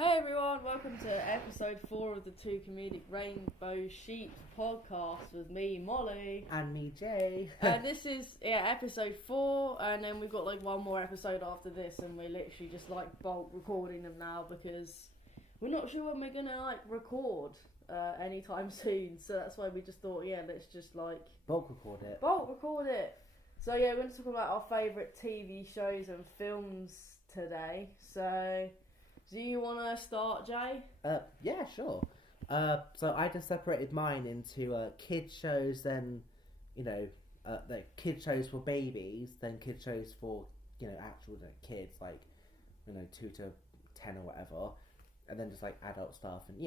Hey everyone, welcome to episode 4 of the Comedic Rainbow Sheeps Podcast with me, Molly. And me, Jay. And this is episode 4, and then we've got like one more episode after this, and we're literally just like bulk recording them now because we're not sure when we're gonna like record anytime soon. So that's why we just thought, let's just like Bulk record it. So we're going to talk about our favourite TV shows and films today. So do you want to start, Jay? Yeah, sure. So I just separated mine into kid shows, then, like kid shows for babies, then kid shows for, actual kids, like, 2 to 10 or whatever, and then just like adult stuff, and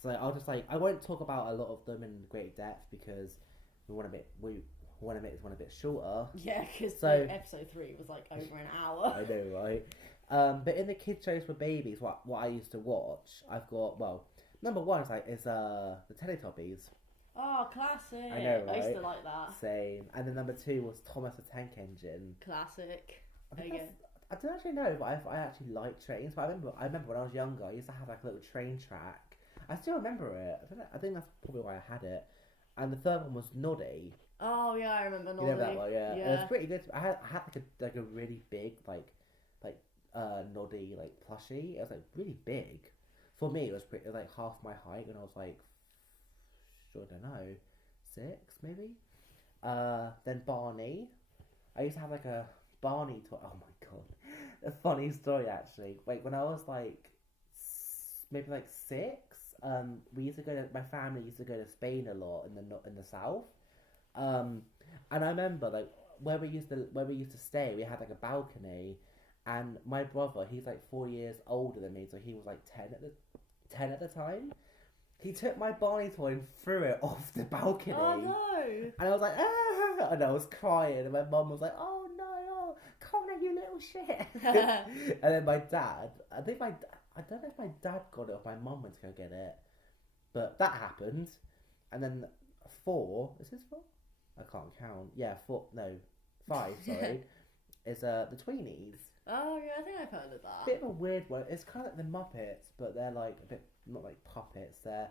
So I'll just I won't talk about a lot of them in great depth because we want to make this one a bit shorter. Yeah, because episode 3 was like over an hour. I know, right? But in the kid shows for babies, what I used to watch, I've got, number one is the Teletubbies. Oh, classic! I know, right? I used to like that. Same. And then number 2 was Thomas the Tank Engine. Classic. I don't actually know, but I actually like trains. But I remember when I was younger, I used to have like a little train track. I still remember it. I think that's probably why I had it. And the third one was Noddy. Oh yeah, I remember Noddy. You know that one, yeah. It was pretty good. I had like a really big Noddy plushie. It was really big. For me, it was like half my height when I was I don't know, 6 maybe. Then Barney. I used to have a Barney toy. Oh my god, a funny story actually. When I was maybe 6, we used to my family used to go to Spain a lot in the south. And I remember where we used to stay, we had a balcony. And my brother, he's 4 years older than me, so he was 10 at the time. He took my Barney toy and threw it off the balcony. Oh no! And I was like, ah! And I was crying, and my mum was like, oh no, come on, you little shit. And then my dad, I don't know if my dad got it or my mum went to go get it, but that happened. And then 4, is this 4? I can't count. Yeah, 4, no, 5, sorry, is the Tweenies. Oh yeah, I think I've heard of that. Bit of a weird one. It's kind of like the Muppets, but they're a bit not like puppets. They're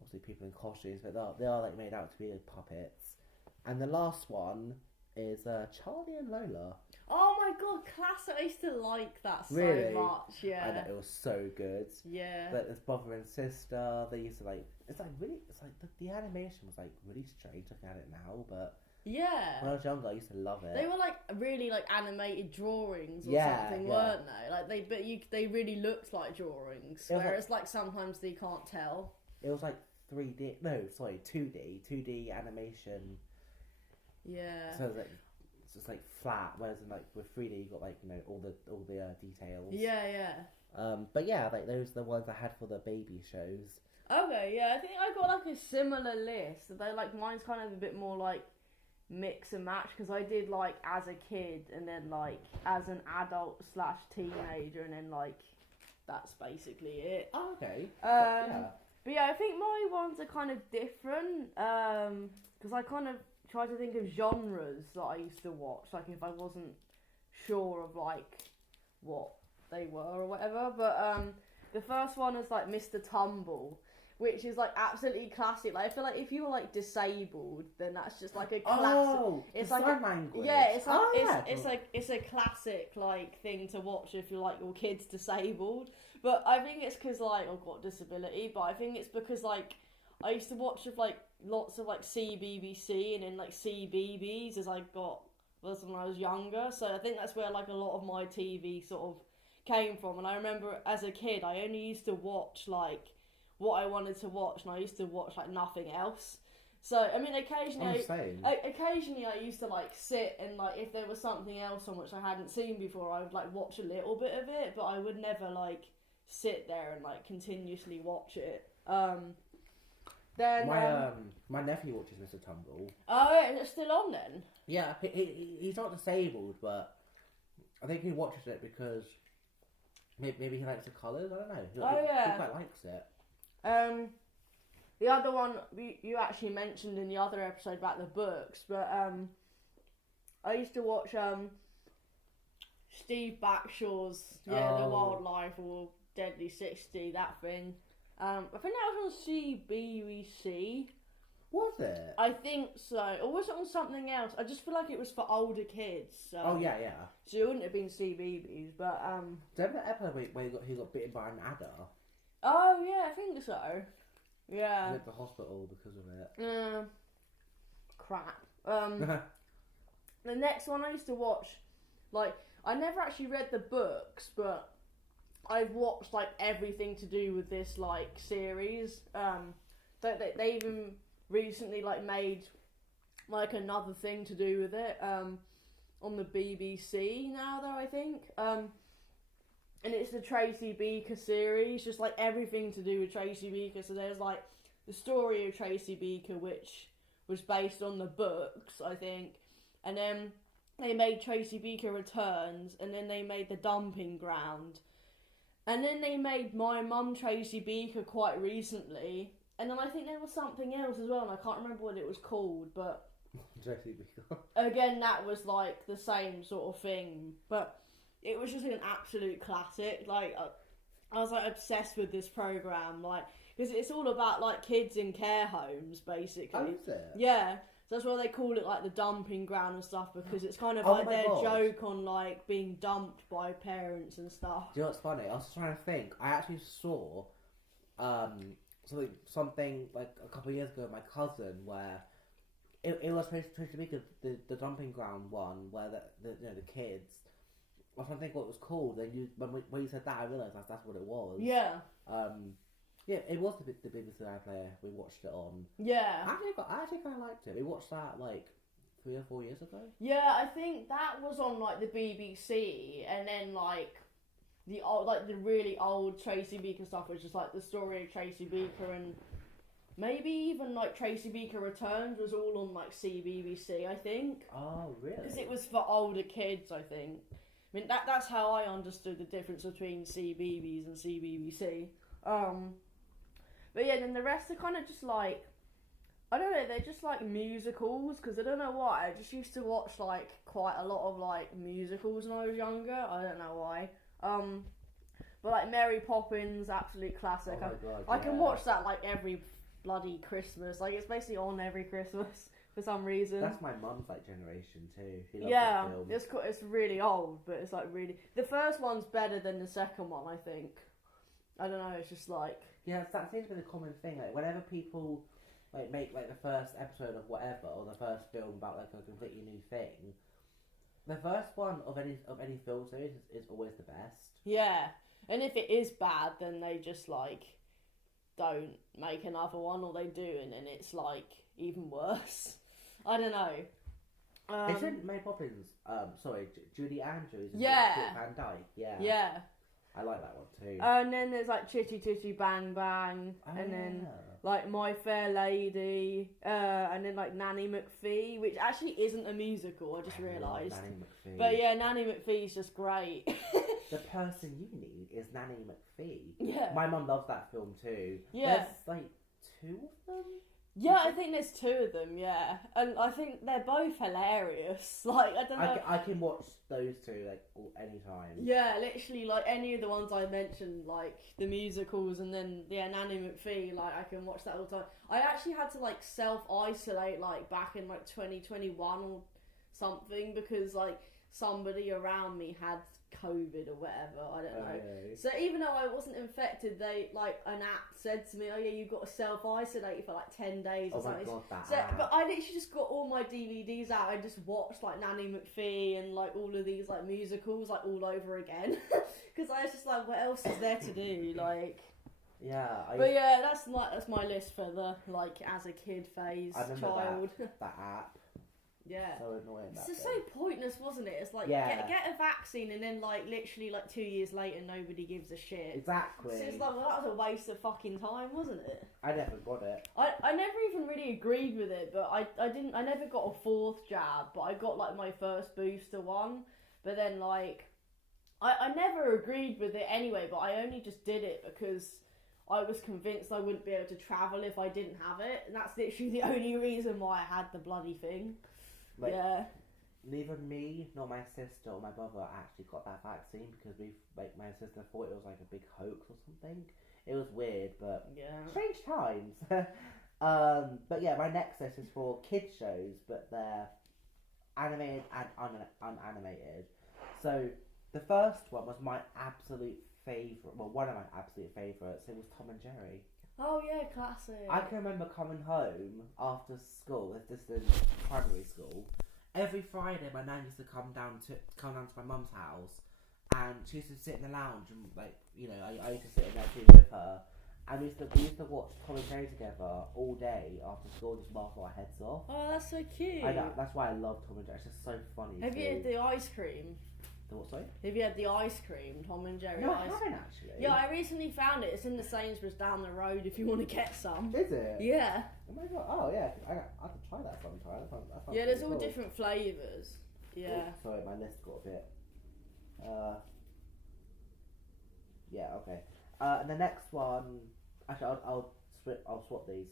obviously people in costumes, but they are made out to be puppets. And the last one is Charlie and Lola. Oh my god, classic! I used to like that so much. Yeah, I know, it was so good. Yeah, but it's brother and sister. They used to the animation was really strange looking at it now, but. Yeah. When I was younger, I used to love it. They were really animated drawings or something, weren't they? They really looked like drawings. Whereas sometimes they can't tell. It was 3D. No, sorry, 2D animation. Yeah. So it's just flat. Whereas with 3D, you got all the details. Yeah. But yeah, those are the ones I had for the baby shows. Okay, yeah, I think I got a similar list. They mine's kind of a bit more mix and match because I did as a kid and then as an adult / teenager and then that's basically it. Oh, okay. But yeah, I think my ones are kind of different because I kind of try to think of genres that I used to watch, if I wasn't sure of what they were or whatever. But the first one is Mr. Tumble, which is absolutely classic. I feel if you were disabled, then that's just a classic. Oh, it's sign language. Yeah, it's a classic thing to watch if you're your kid's disabled. But I think it's because I've got a disability. But I think it's because I used to watch with lots of CBBC and then CBeebies as when I was younger. So I think that's where a lot of my TV sort of came from. And I remember as a kid, I only used to watch what I wanted to watch, and I used to watch nothing else. So I mean, occasionally I used to sit and if there was something else on which I hadn't seen before, I would watch a little bit of it, but I would never sit there and continuously watch it. Then my nephew watches Mr. Tumble. Oh, yeah, is it still on then? Yeah, he's not disabled, but I think he watches it because maybe he likes the colours. I don't know. He quite likes it. The other one you actually mentioned in the other episode about the books, but I used to watch Steve Backshaw's the Wildlife or Deadly 60, that thing. I think that was on CBBC. Was it? I think so. Or was it on something else? I just feel like it was for older kids. So. Oh, yeah. So it wouldn't have been CBeebies, but Do you remember the episode where he got bitten by an adder? Oh yeah, I think so. Yeah. He went to the hospital because of it. Crap. The next one I used to watch, like, I never actually read the books, but I've watched like everything to do with this like series. They even recently like made like another thing to do with it on the BBC now though, I think. And it's the Tracy Beaker series, just like everything to do with Tracy Beaker. So there's like the story of Tracy Beaker, which was based on the books, I think, and then they made Tracy Beaker Returns, and then they made The Dumping Ground, and then they made My Mum Tracy Beaker quite recently, and then I think there was something else as well, and I can't remember what it was called, but Tracy Beaker. Again, that was like the same sort of thing, but it was just like an absolute classic. Like I was like obsessed with this program, like because it's all about like kids in care homes, basically. Oh, is it? Yeah. So that's why they call it like the dumping ground and stuff, because it's kind of Oh like my their God. joke on like being dumped by parents and stuff. Do you know what's funny? I was trying to think. I actually saw something like a couple of years ago with my cousin where it was supposed to be the dumping ground one where the kids. I was trying to think what it was called. Then when you said that, I realised that's what it was. Yeah. Yeah, it was the BBC iPlayer we watched it on. Yeah. I actually kind of liked it. We watched that like 3 or 4 years ago. Yeah, I think that was on like the BBC, and then like the old, like the really old Tracy Beaker stuff, which is like the story of Tracy Beaker, and maybe even like Tracy Beaker Returns was all on like CBBC, I think. Oh, really? Because it was for older kids, I think. I mean that's how I understood the difference between CBeebies and CBBC. But yeah, then the rest are kind of just like, I don't know, they're just like musicals, because I don't know why, I just used to watch like quite a lot of like musicals when I was younger, I don't know why. But like Mary Poppins, absolute classic. Oh my God, I can yeah. watch that like every bloody Christmas, like it's basically on every Christmas for some reason. That's my mum's like generation too. She loves Yeah, that film. it's really old, but it's like really, the first one's better than the second one, I think. I don't know, it's just like... Yeah, that seems to be the common thing. Like whenever people like make like the first episode of whatever or the first film about like a completely new thing, the first one of any film series is always the best. Yeah, and if it is bad, then they just like don't make another one, or they do, and then it's like even worse. I don't know. Isn't Mary Poppins? Judy Andrews. And Yeah. Dick Van Dyke. Yeah. Yeah. I like that one too. And then there's like Chitty Chitty Bang Bang, and then like My Fair Lady, and then like Nanny McPhee, which actually isn't a musical, I just realised. Nanny McPhee. But yeah, Nanny McPhee's just great. The person you need is Nanny McPhee. Yeah. My mum loves that film too. Yeah. There's like 2 of them? Yeah, I think there's 2 of them, yeah. And I think they're both hilarious. Like, I don't know. I can watch those 2 like anytime. Yeah, literally, like any of the ones I mentioned, like the musicals, and then Nanny McPhee, like I can watch that all the time. I actually had to like self-isolate like back in like 2021 or something, because like somebody around me had COVID or whatever, I don't know. Okay. So even though I wasn't infected, they like an app said to me, oh yeah, you've got to self-isolate for like 10 days or Oh my something. God, that So, app. but I literally just got all my DVDs out. I just watched like Nanny McPhee and like all of these like musicals like all over again, because I was just like, what else is there to do? Like, Yeah. but yeah, that's my list for the like as a kid phase, I remember child. that app. Yeah. So annoying. It's that just so thing. pointless, wasn't it? It's like Yeah. get a vaccine, and then like literally like 2 years later nobody gives a shit. Exactly. So it's like, well, that was a waste of fucking time, wasn't it? I never got it. I never even really agreed with it, but I never got a 4th jab, but I got like my first booster one. But then like I never agreed with it anyway, but I only just did it because I was convinced I wouldn't be able to travel if I didn't have it, and that's literally the only reason why I had the bloody thing. Like, yeah. neither me nor my sister or my brother actually got that vaccine because my sister thought it was like a big hoax or something. It was weird, but strange times. But yeah, my next list is for kids shows, but they're animated and unanimated. So the first one was my absolute favourite. Well, one of my absolute favourites. It was Tom and Jerry. Oh yeah, classic. I can remember coming home after school. This is primary school. Every Friday, my nan used to come down to my mum's house, and she used to sit in the lounge, and I used to sit in there too with her, and we used to watch Tom and Jerry together all day after school, just laughing our heads off. Oh, that's so cute. I know, that's why I love Tom and Jerry. It's just so funny. Have you had the ice cream? The what, sorry? Have you had the ice cream, Tom and Jerry? No, ice I haven't actually. Yeah, I recently found it. It's in the Sainsbury's down the road if you want to get some. Is it? Yeah. Oh my god. Oh yeah, I have to try that sometime. That sounds there's all cool. different flavours. Yeah. Oh, sorry, my list got a bit. Yeah. Okay. And the next one. Actually, I'll swap these.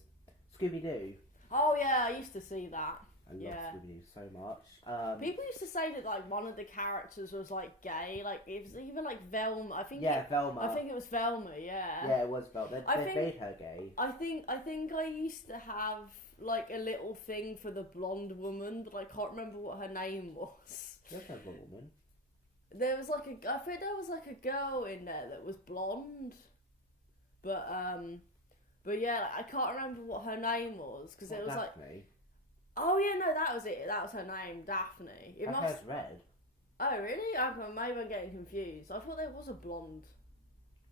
Scooby Doo. Oh yeah, I used to see that. I love Scooby Doo so much. People used to say that like one of the characters was like gay. Like it was even like Velma. Velma. I think it was Velma. Yeah. Yeah, it was Velma. They made her gay. I think I used to have like a little thing for the blonde woman, but I can't remember what her name was. There's no blonde woman. There was like I think there was like a girl in there that was blonde, but yeah, I can't remember what her name was because it was Daphne? like. Oh yeah, no, that was it. That was her name, Daphne. Her hair's red. Oh really? Maybe I'm getting confused. I thought there was a blonde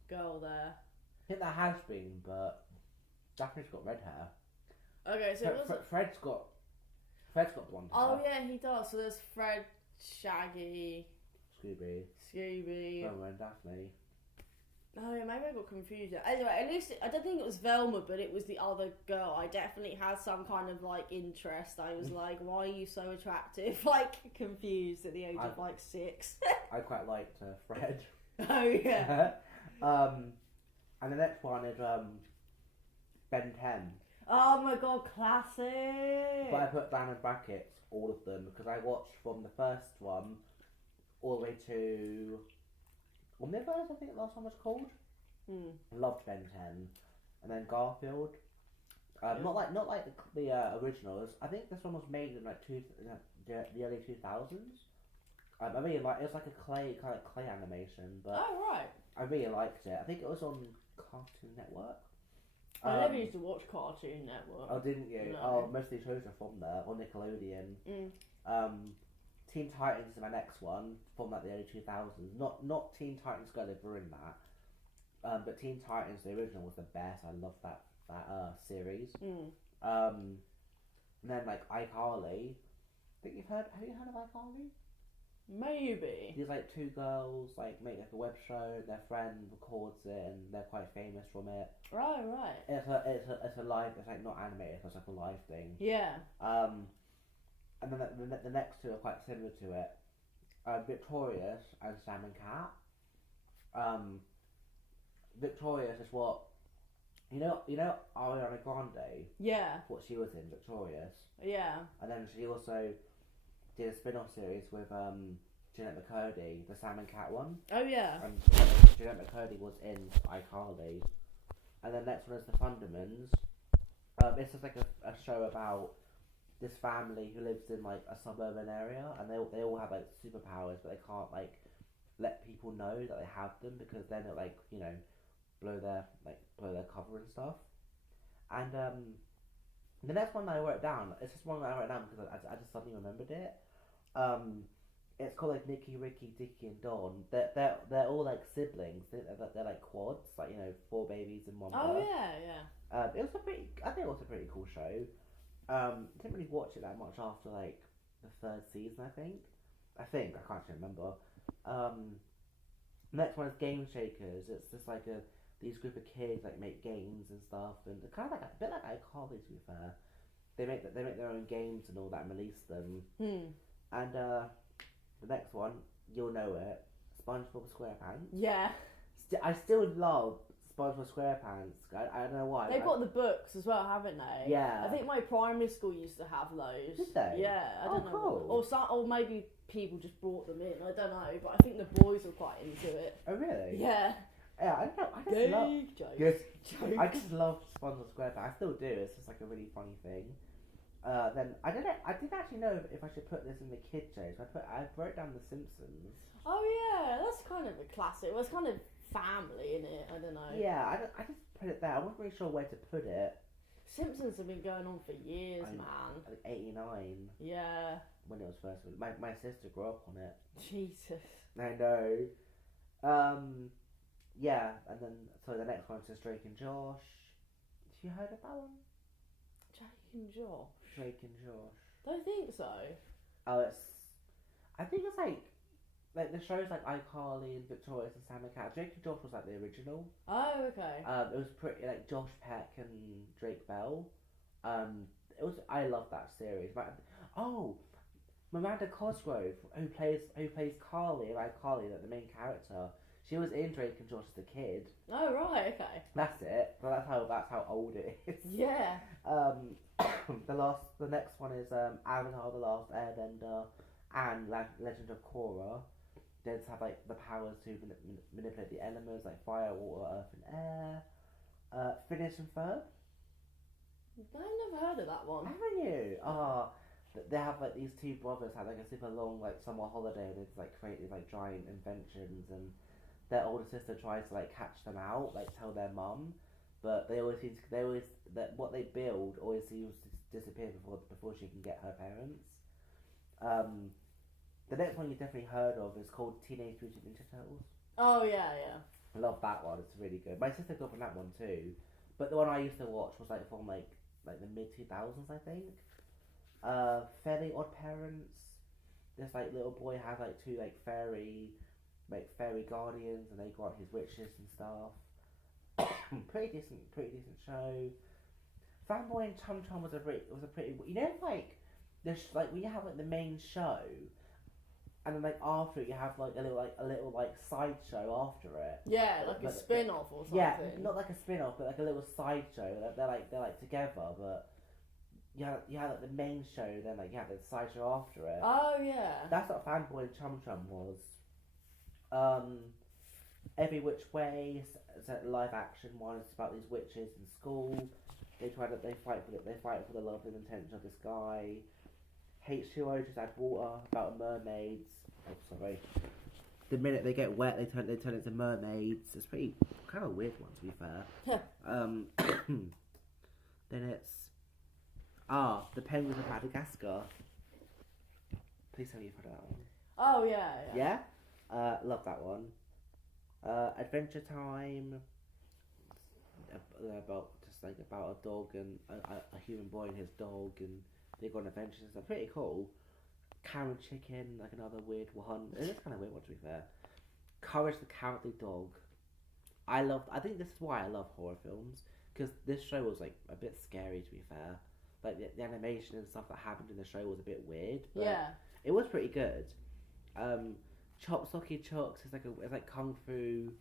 girl there. I think there has been, but Daphne's got red hair. Okay, so Fred's got blonde hair. Oh yeah, he does. So there's Fred, Shaggy, Scooby, Velma and Daphne. Oh yeah, maybe I got confused. Anyway, at least I don't think it was Velma, but it was the other girl. I definitely had some kind of like interest. I was like, why are you so attractive? Like confused at the age of like 6. I quite liked Fred. Oh yeah. And the next one is Ben 10. Oh my god, classic! But I put down in brackets all of them because I watched from the first one all the way to Omnibus, I think the last one was called. Loved Ben 10, and then Garfield. Not like the originals. I think this one was made in like the early 2000s. I really it was like a clay animation, but I really liked it. I think it was on Cartoon Network. I never used to watch Cartoon Network. Oh, didn't you? No. Oh, most of these shows are from there, or Nickelodeon. Teen Titans is my next one, from like the early 2000s. Not Teen Titans Go, they were in that. But Teen Titans, the original, was the best. I love that series. And then like iCarly. Have you heard of iCarly? Maybe. These like two girls like make like a web show. Their friend records it, and they're quite famous from it. Right. It's a live. It's like not animated. It's like a live thing. Yeah. And then the next two are quite similar to it. Victorious and Sam and Cat. Victorious is what you know Ariana Grande. Yeah. What she was in Victorious. Yeah. And then she also did a spin-off series with Jeanette McCurdy, the Sam and Cat one. Oh yeah. And Jeanette McCurdy was in iCarly. And then next one is The Fundaments. It's just like a show about this family who lives in like a suburban area, and they all have like superpowers, but they can't like let people know that they have them because then it like blow their cover and stuff. And the next one that I wrote down, it's just one that I wrote down because I just suddenly remembered it. It's called like Nicky, Ricky, Dickie, and Dawn. They're all like siblings. They're like quads, like 4 babies in one birth. Oh yeah. I think it was a pretty cool show. Didn't really watch it that much after like the 3rd season. I can't actually remember. Next one is Game Shakers. It's just like these group of kids like make games and stuff, and kind of like a bit like iCarly, to be fair. They make their own games and all that and release them. And the next one, you'll know it, SpongeBob SquarePants. Yeah. I still love SpongeBob SquarePants. I don't know why. They've got the books as well, haven't they? Yeah. I think my primary school used to have those. Did they? Yeah, I don't know. Cool. Or maybe people just brought them in. I don't know, but I think the boys were quite into it. Oh really? Yeah. Yeah, I don't know. I Jokes. I just love SpongeBob SquarePants. I still do. It's just like a really funny thing. Then I didn't actually know if I should put this in the kid shows. I wrote down The Simpsons. Oh yeah, that's kind of a classic. Well, it's kind of family, in it. I don't know. Yeah, I just put it there. I wasn't really sure where to put it. Simpsons have been going on for years, man. Like 89. Yeah. When it was first. My sister grew up on it. Jesus. I know. Yeah, and then so the next one's just Drake and Josh. Have you heard of that one? Drake and Josh. Drake and Josh. Don't think so. Oh, I think it's like the shows like iCarly and Victorious and Sam and Cat. Drake and Josh was like the original. Oh, okay. It was pretty like Josh Peck and Drake Bell. I love that series. Miranda Cosgrove, who plays Carly, iCarly, like the main character. She was in Drake and Josh as a kid. Oh right, okay. That's it. So that's how old it is. Yeah. The next one is Avatar: The Last Airbender and Legend of Korra. They just have like the powers to manipulate the elements like fire, water, earth, and air. Phineas and Ferb. I've never heard of that one. Haven't you? They have like these two brothers have like a super long like summer holiday and they like create these like giant inventions, and their older sister tries to like catch them out, like tell their mum, but what they build always seems to disappear before she can get her parents. The next one you definitely heard of is called Teenage Mutant Ninja Turtles. Oh yeah. I love that one. It's really good. My sister grew up on that one too, but the one I used to watch was like from like the mid-2000s, I think. Fairly Odd Parents. This like little boy has like two like fairy guardians, and they got his wishes and stuff. pretty decent show. Fanboy and Chum Chum was a pretty like like when you have like the main show, and then like after it you have like a little side show after it. Yeah, like a spin-off or something. Yeah, not like a spin-off, but like a little side show. They're like together, but you have like the main show, then like you have the side show after it. Oh yeah. That's what Fanboy and Chum Chum was. Every Which Way, it's a live action one. It's about these witches in school. They fight for the love and intention of this guy. H2O, Just Add Water, about mermaids. Oh, sorry. The minute they get wet, they turn into mermaids. It's pretty kind of a weird one, to be fair. Then it's The Penguins of Madagascar. Please tell me you've heard of that one. Oh yeah. Yeah? Love that one. Adventure Time. About a dog and a human boy and his dog, and they go on adventures. They're pretty cool. Karen Chicken, like another weird one. It is kind of weird one, to be fair. Courage the Cowardly Dog. I think this is why I love horror films, because this show was like a bit scary, to be fair. Like the animation and stuff that happened in the show was a bit weird. But yeah. It was pretty good. Chop Socky Chucks is like kung fu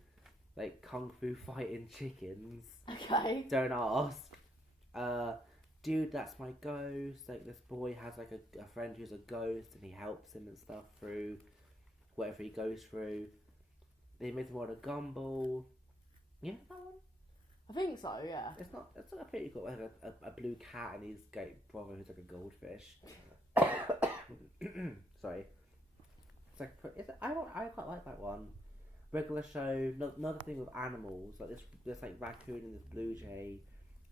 fighting chickens. Okay. Don't ask. Dude, That's My Ghost. Like this boy has like a friend who's a ghost, and he helps him and stuff through whatever he goes through. They made him on a gumball. Yeah, that one. I think so. Yeah. It's not a pretty cool. Like a blue cat and his brother who's like a goldfish. Sorry. It's like I quite like that one. Regular show. Another thing with animals, like this like raccoon and this blue jay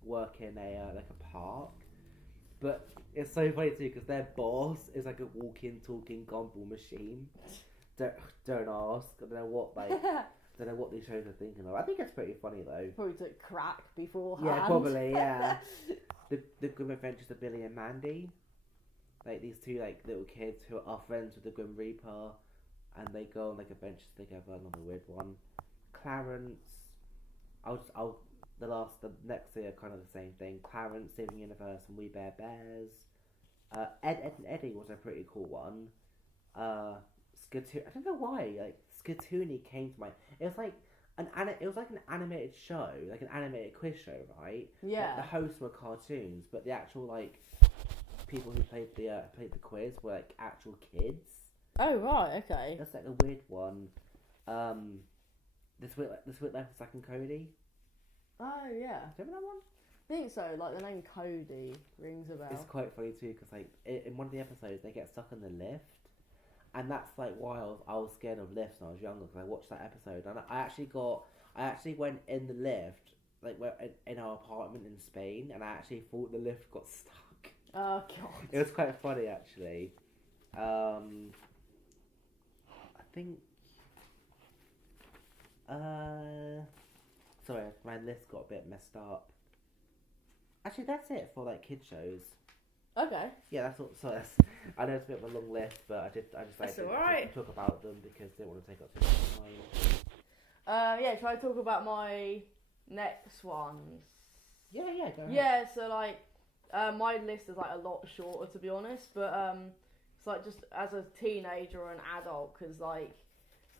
work in a park, but it's so funny too because their boss is like a walking, talking gumball machine. Don't ask. I don't know what these shows are thinking of. I think it's pretty funny though. Probably took crack beforehand. Yeah, probably. Yeah. the Grim Adventures of Billy and Mandy. Like these two like little kids who are friends with the Grim Reaper, and they go on like adventures together. Another weird one. Clarence. The next two are kind of the same thing. Clarence, Saving Universe, and We Bear Bears. Ed and Eddie was a pretty cool one. I don't know why. Like Skatoony came to mind. It was like it was like an animated show, like an animated quiz show, right? Yeah. Like, the hosts were cartoons, but the actual like people who played the quiz were like actual kids. Oh right, okay. That's like a weird one. The Sweet Life of Zack and Cody. Oh yeah. Do you remember that one? I think so. Like the name Cody rings a bell. It's quite funny too, because like in one of the episodes they get stuck in the lift, and that's like why I was scared of lifts when I was younger, because I watched that episode and I actually went in the lift like in our apartment in Spain, and I actually thought the lift got stuck. Oh god. It was quite funny actually. I think. Sorry, my list got a bit messed up. Actually, that's it for like kid shows. Okay. Yeah, that's all. So I know it's a bit of a long list, but I just like to talk about them because they didn't want to take up too much time. Yeah. Shall I talk about my next ones? Yeah, go ahead. Yeah. So like, my list is like a lot shorter to be honest, but it's like just as a teenager or an adult, because like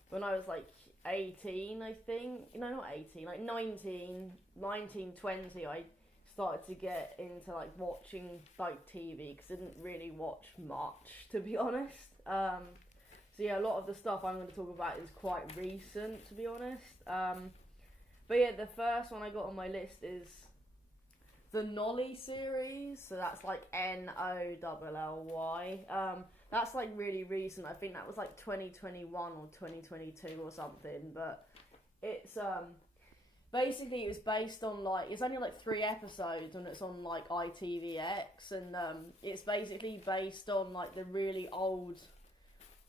when I was like 18, I think, no, not 18, like 19, 20, I started to get into like watching like TV, because I didn't really watch much to be honest. So yeah, a lot of the stuff I'm going to talk about is quite recent to be honest. But yeah, the first one I got on my list is the Nolly series, so that's like Nolly. That's like really recent. I think that was like 2021 or 2022 or something, but it's basically it was based on like, it's only like 3 episodes and it's on like ITVX, and it's basically based on like the really old,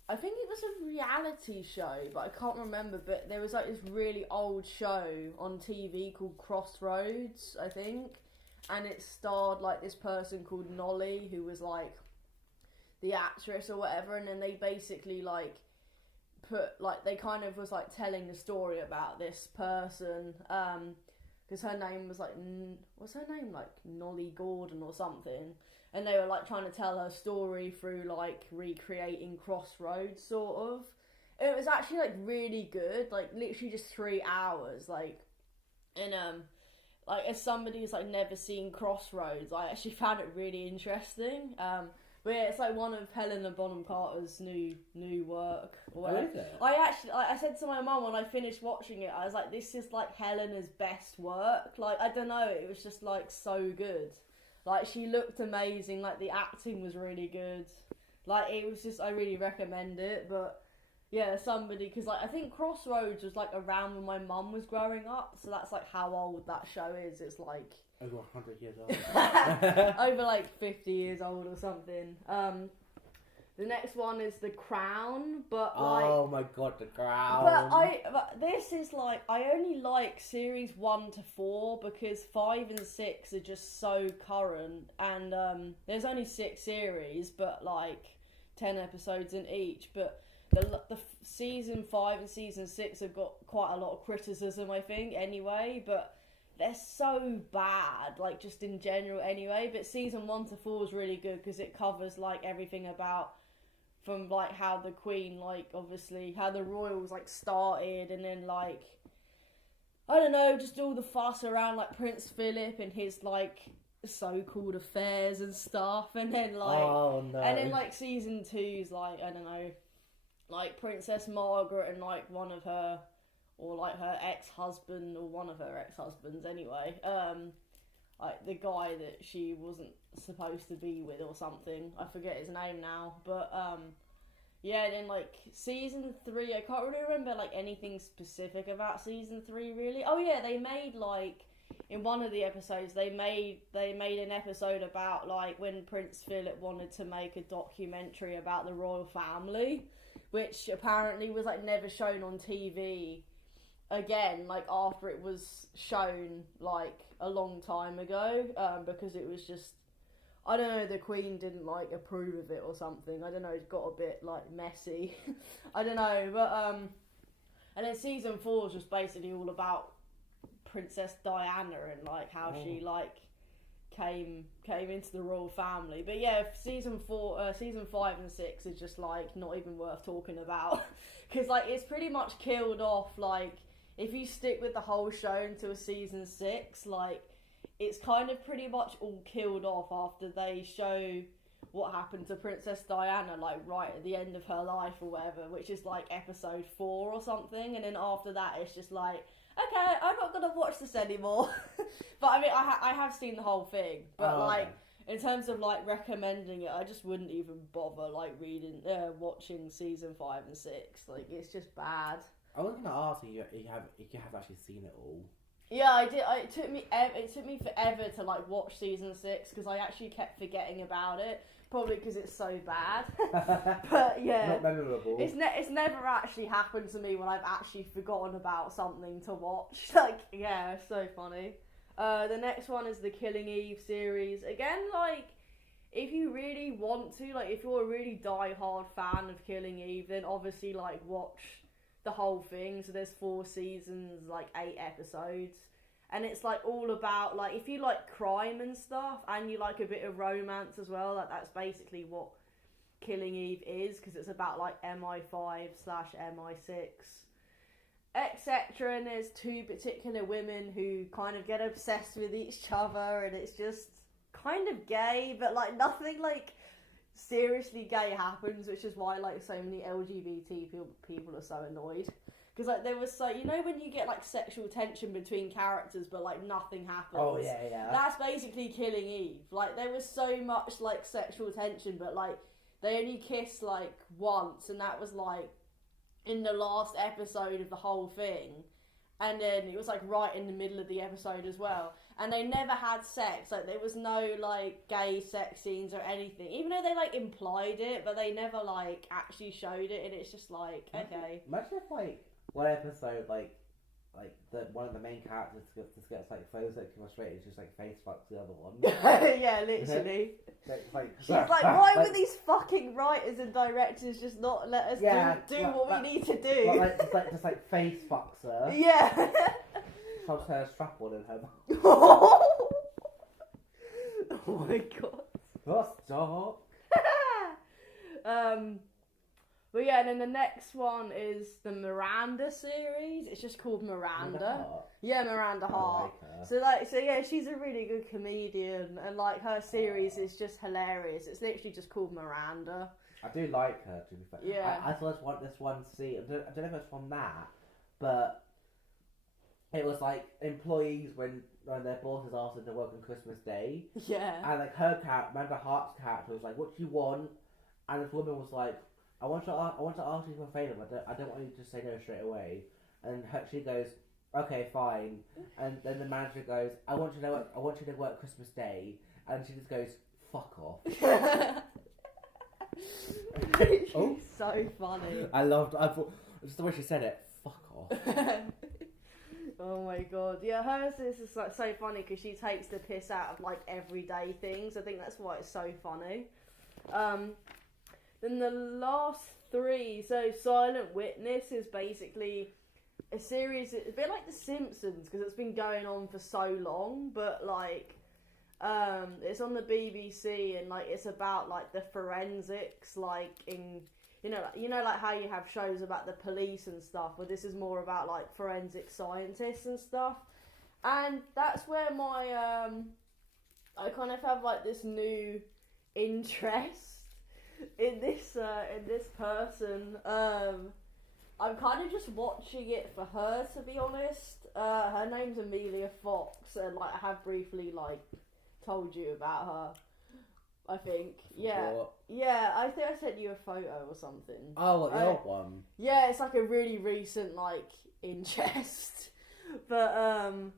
I think it was a reality show, but I can't remember, but there was like this really old show on TV called Crossroads, I think, and it starred like this person called Nolly, who was like the actress or whatever, and then they basically like put like, they kind of was like telling the story about this person, because her name was like, what's her name, like Nolly Gordon or something, and they were like trying to tell her story through like recreating Crossroads sort of. It was actually like really good, like literally just 3 hours, like, and like as somebody who's like never seen Crossroads, I actually found it really interesting. But yeah, it's like one of Helena Bonham Carter's new work. Oh, is it? I said to my mum when I finished watching it, I was like, this is like Helena's best work. Like, I don't know, it was just like so good. Like, she looked amazing, like the acting was really good. Like, it was just, I really recommend it. But yeah, somebody, because like I think Crossroads was like around when my mum was growing up, so that's like how old that show is. It's like over 100 years old. over like 50 years old or something. The next one is The Crown, but like, oh my god, The Crown. But this is like, I only like series 1 to 4 because 5 and 6 are just so current, and there's only 6 series, but like 10 episodes in each. But the season 5 and season 6 have got quite a lot of criticism, I think, anyway, but they're so bad, like just in general anyway. But season 1 to 4 is really good because it covers like everything about, from like how the Queen, like obviously how the royals like started, and then like, I don't know, just all the fuss around like Prince Philip and his like so-called affairs and stuff, and then like, oh no, and then like season 2's like, I don't know, like Princess Margaret and like one of her, or like her ex-husband, or one of her ex-husbands anyway, like the guy that she wasn't supposed to be with or something, I forget his name now, but yeah, then like season 3, I can't really remember like anything specific about season 3 really. Oh yeah, they made like, in one of the episodes they made an episode about like when Prince Philip wanted to make a documentary about the royal family, which apparently was like never shown on TV again, like after it was shown like a long time ago, because it was just, I don't know, the Queen didn't like approve of it or something. I don't know, it got a bit like messy. I don't know, but and then season 4 is just basically all about Princess Diana and like how she like came into the royal family. But yeah, season 5 and 6 is just like not even worth talking about because like it's pretty much killed off, like if you stick with the whole show until season 6, like, it's kind of pretty much all killed off after they show what happened to Princess Diana, like, right at the end of her life or whatever, which is, like, episode 4 or something, and then after that, it's just like, okay, I'm not gonna watch this anymore. But, I mean, I have seen the whole thing, but, in terms of, like, recommending it, I just wouldn't even bother, like, watching season 5 and 6, like, it's just bad. I was gonna ask you if you have actually seen it all. Yeah, I did. It took me forever to like watch season 6 because I actually kept forgetting about it. Probably because it's so bad. But yeah, not memorable. It's never actually happened to me when I've actually forgotten about something to watch. Like, yeah, it's so funny. The next one is the Killing Eve series. Again, like, if you really want to, like, if you're a really die-hard fan of Killing Eve, then obviously, like, watch the whole thing. So there's 4 seasons, like 8 episodes, and it's like all about, like, if you like crime and stuff and you like a bit of romance as well, like that's basically what Killing Eve is, because it's about like MI5/MI6 etc. And there's 2 particular women who kind of get obsessed with each other, and it's just kind of gay, but like nothing like seriously gay happens, which is why like so many LGBT people are so annoyed, because like there was, so, you know, when you get like sexual tension between characters but like nothing happens. Oh yeah. That's basically Killing Eve. Like there was so much like sexual tension, but like they only kissed like once, and that was like in the last episode of the whole thing, and then it was like right in the middle of the episode as well. And they never had sex. Like, there was no, like, gay sex scenes or anything. Even though they, like, implied it, but they never, like, actually showed it. And it's just like, okay. Imagine if, like, one episode, like one of the main characters just gets, like, photos that come straight and just, like, face fucks the other one. Yeah, literally. She's like, why why would these fucking writers and directors just not let us do what we need to do? Just face fucks her. Yeah. Shoves her strap on in her mouth. Oh my god. That's dark. But yeah, and then the next one is the Miranda series. It's just called Miranda. Yeah, Miranda Hart. I like her. So yeah, she's a really good comedian, and like her series is just hilarious. It's literally just called Miranda. I do like her, to be fair. Yeah. I thought this one scene, I don't know if it's from that, but it was like employees when their bosses asked them to work on Christmas Day. Yeah. And like her character, Amanda Hart's character, was like, "What do you want?" And this woman was like, I want to ask you for a favour, but I don't want you to say no straight away." And she goes, "Okay, fine." And then the manager goes, I want you to work Christmas Day." And she just goes, "Fuck off." Oh, so funny. I thought just the way she said it. Fuck off. Oh my god. Yeah, hers is like so funny because she takes the piss out of like everyday things. I think that's why it's so funny. Then the last 3, so Silent Witness is basically a series, it's a bit like The Simpsons because it's been going on for so long, but like it's on the BBC, and like it's about like the forensics, like in you know like how you have shows about the police and stuff, but this is more about like forensic scientists and stuff. And that's where my I kind of have like this new interest in this person. I'm kind of just watching it for her, to be honest. Her name's Amelia Fox, and like I have briefly like told you about her, I think. Yeah. What? Yeah, I think I sent you a photo or something. Oh, what, the old one? Yeah, it's like a really recent like interest. But I mean,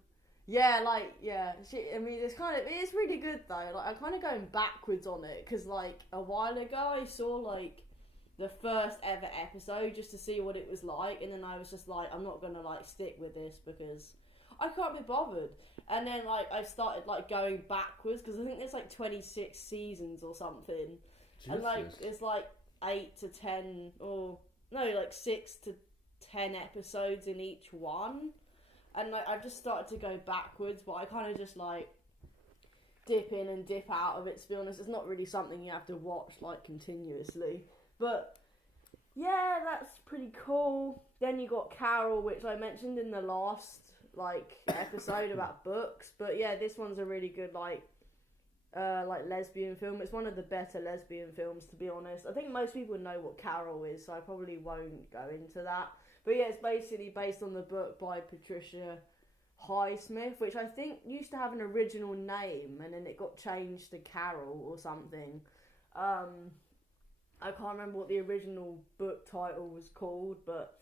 it's really good though. Like, I'm kind of going backwards on it because like a while ago I saw like the first ever episode just to see what it was like, and then I was just like, I'm not gonna like stick with this because I can't be bothered. And then like I started like going backwards because I think there's like 26 seasons or something. Jesus. And like it's like 8 to 10 or no, like 6 to 10 episodes in each one. And like I've just started to go backwards, but I kind of just like dip in and dip out of it, to be honest. It's not really something you have to watch like continuously. But Yeah, that's pretty cool. Then you got Carol, which I mentioned in the last episode about books. But yeah, this one's a really good like lesbian film. It's one of the better lesbian films, to be honest. I think most people know what Carol is, so I probably won't go into that. But yeah, it's basically based on the book by Patricia Highsmith, which I think used to have an original name and then it got changed to Carol or something. I can't remember what the original book title was called, but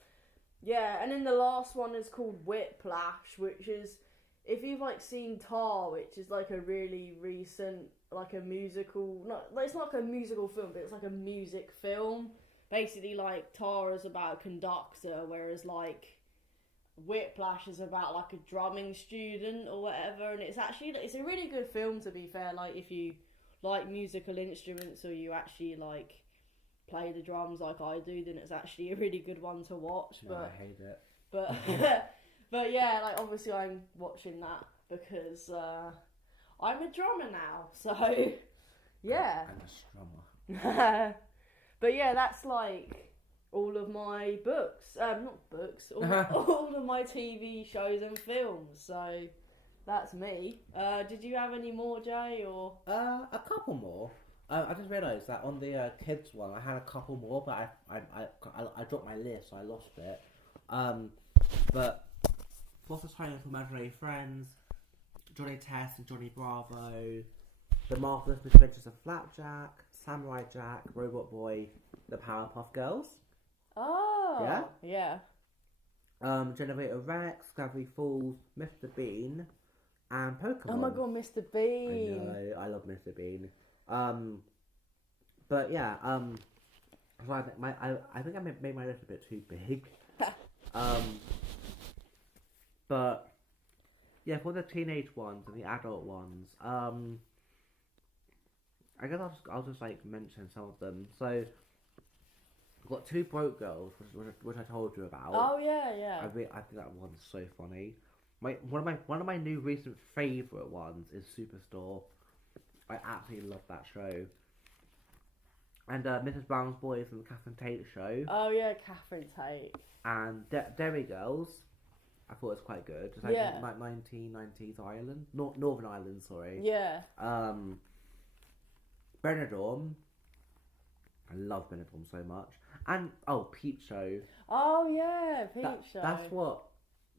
yeah. And then the last one is called Whiplash, which is, if you've seen Tar, which is a really recent a musical, it's not like a musical film, but it's like a music film. Basically, Tar is about a conductor, whereas Whiplash is about a drumming student or whatever. And it's a really good film, to be fair. If you like musical instruments or you actually play the drums like I do, then it's actually a really good one to watch. No, I hate it. But but yeah, obviously I'm watching that because I'm a drummer now. So yeah. I'm a strummer. But yeah, that's all of my books. Not books. All of my TV shows and films. So that's me. Did you have any more, Jay? Or a couple more. I just realised that on the kids one, I had a couple more, but I dropped my list, so I lost it. But Foster's Home for Imaginary Friends, Johnny Test and Johnny Bravo, The Marvelous Misadventures of Flapjack, Samurai Jack, Robot Boy, The Powerpuff Girls. Oh, yeah. Generator Rex, Gravity Falls, Mr. Bean, and Pokemon. Oh my god, Mr. Bean! I know, I love Mr. Bean. But yeah, so I think I made my list a bit too big. But yeah, for the teenage ones and the adult ones, I guess I'll just mention some of them. So I've got Two Broke Girls, which I told you about. Oh yeah. I think that one's so funny. One of my new recent favourite ones is Superstore. I absolutely love that show. And Mrs. Brown's Boys and the Catherine Tate Show. Oh yeah, Catherine Tate. And Derry Girls. I thought it was quite good. It's 1990s Ireland, Northern Ireland. Sorry. Yeah. Benidorm. I love Benidorm so much. And Peep Show. Oh yeah, Peep Show. That's what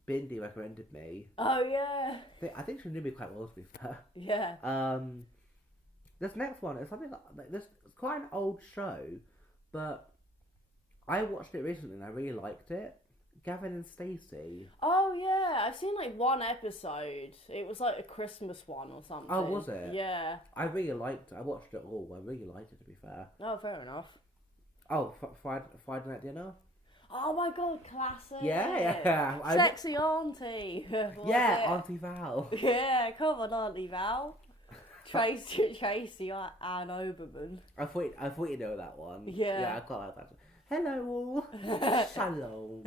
Bindi recommended me. Oh yeah. I think she knew me quite well, to be fair. Yeah. This next one is something this. It's quite an old show, but I watched it recently and I really liked it. Gavin and Stacey. Oh yeah, I've seen one episode. It was a Christmas one or something. Oh, was it? Yeah. I really liked it. I watched it all. I really liked it, to be fair. Oh, fair enough. Oh, Friday Night Dinner. Oh my god, classic. Yeah. Sexy Auntie. Yeah, Auntie Val. Yeah, come on, Auntie Val. Tracy Ann Oberman. I thought you know that one. Yeah. I quite like that. Hello all. Shalom.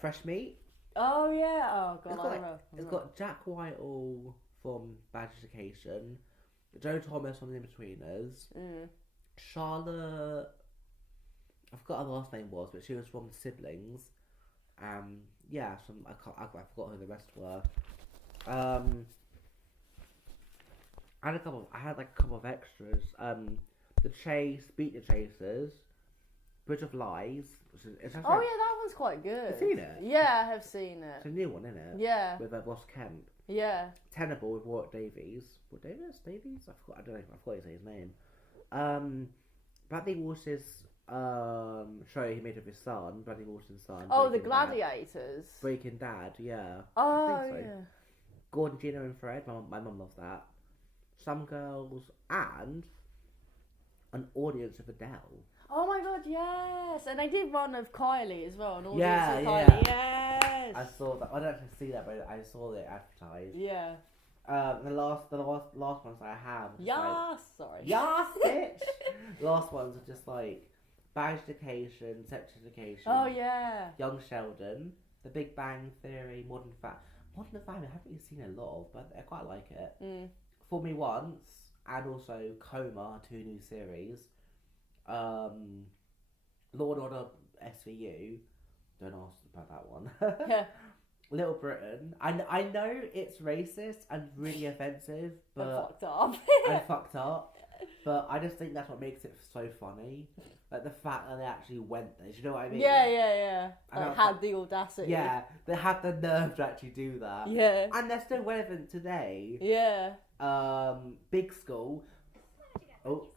Fresh Meat. Oh yeah. Oh god. It's got Jack Whitehall from Bad Education, Joe Thomas from The Inbetweeners, Charlotte. I forgot what her last name was, but she was from Siblings. Yeah, I forgot who the rest were. I had a couple of extras. The Chase, Beat the Chasers, Bridge of Lies. It's oh yeah, that one's quite good. Have you seen it? Yeah, I have seen it. It's a new one, isn't it? Yeah. With Ross Kemp. Yeah. Tenable with Warwick Davies. Davies? I forgot to say his name. Bradley Walsh's show he made of his son, Bradley Walsh's son. Oh, Breaking the Gladiators. Breaking Dad, yeah. Oh, I think so. yeah. Gordon, Gina and Fred. My mum loves that. Some Girls and An Audience of Adele. Oh my god, yes! And they did one of Kylie as well, an audience Yeah, of yeah. Kylie, yes! I saw that. I don't actually see that, but I saw it advertised. Yeah. The last ones I have. Yes, sorry. Yes, bitch. Last ones are just Bad Education, Sex Education. Oh yeah. Young Sheldon, The Big Bang Theory, Modern Family. Modern Family, I haven't really seen a lot of, but I quite like it. For Me Once, and also Coma, 2 new series. Law and Order SVU. Don't ask about that one. Yeah. Little Britain. I know it's racist and really offensive, And but fucked up. and fucked up. But I just think that's what makes it so funny. Like the fact that they actually went there. Do you know what I mean? Yeah. And Like, had the audacity. Yeah, they had the nerve to actually do that. Yeah. And they're still relevant today. Yeah. Big School. Oh.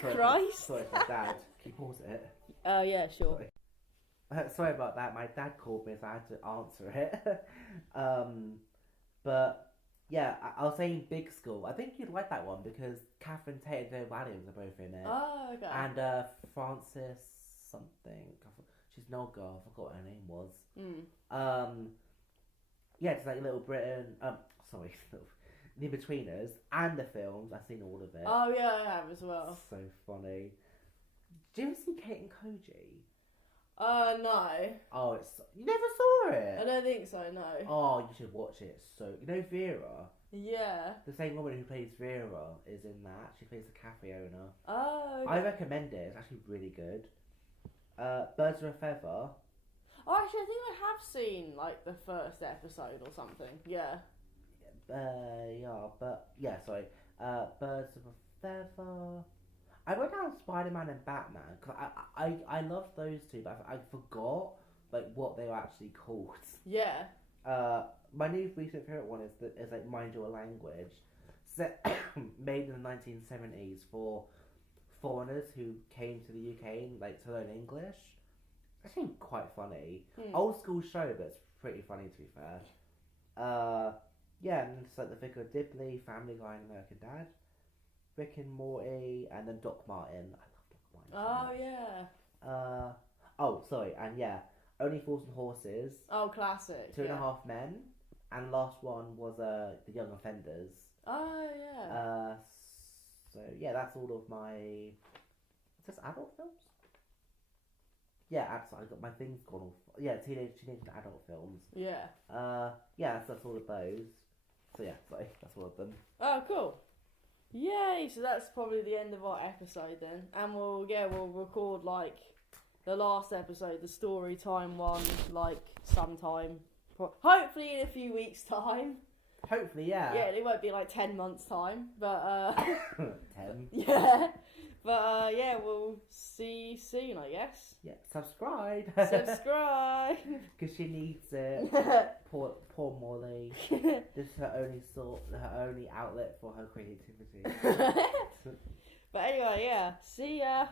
Christ. Sorry, my dad. Can you pause it? Yeah, sure. Sorry about that. My dad called me, so I had to answer it. But yeah, I was saying Big School. I think you'd like that one because Catherine Tate and Joe Williams are both in it. Oh, okay. And Frances something. She's an old girl. I forgot what her name was. Yeah, it's like Little Britain. Sorry, The Betweeners and the films. I've seen all of it. Oh yeah, I have as well. So funny. Do you ever see Kate and Koji? No. Oh, you never saw I it. don't think so. No. Oh, you should watch it. So you know Vera, Yeah. the same woman who plays Vera is in that. She plays the cafe owner. Oh. Okay. I recommend it. It's actually really good. Birds of a Feather. Oh, actually, I think I have seen like the first episode or something. Yeah. Sorry. Birds of a Feather. I wrote down Spider-Man and Batman because I love those two, but I forgot like what they were actually called. Yeah. My new recent favorite one is like Mind Your Language, set made in the 1970s for foreigners who came to the UK and like to learn English. Actually, quite funny. Old school show, but it's pretty funny to be fair. Yeah, and it's like The Vicar of Dibley, Family Guy, and American Dad. Rick and Morty, and then Doc Martin. I love Doc Martin. Oh yeah. Sorry, and yeah, Only Fools and Horses. Oh, classic. Two and a Half Men, and last one was The Young Offenders. Oh yeah. So yeah, that's all of my. Is this adult films? Yeah, absolutely. I got my things gone off. Yeah, teenage and adult films. Yeah. Yeah, that's all of those. So yeah, sorry, that's all of them. Oh, cool. Yay! So that's probably the end of our episode then, and we'll record like the last episode, the story time one, like sometime, hopefully in a few weeks' time. Hopefully, yeah. Yeah, it won't be like 10 months' time, but 10. Yeah, but yeah, we'll see you soon, I guess. Yeah, subscribe. Subscribe. Because she needs it. Poor Molly. This is her only outlet for her creativity. But anyway, yeah. See ya.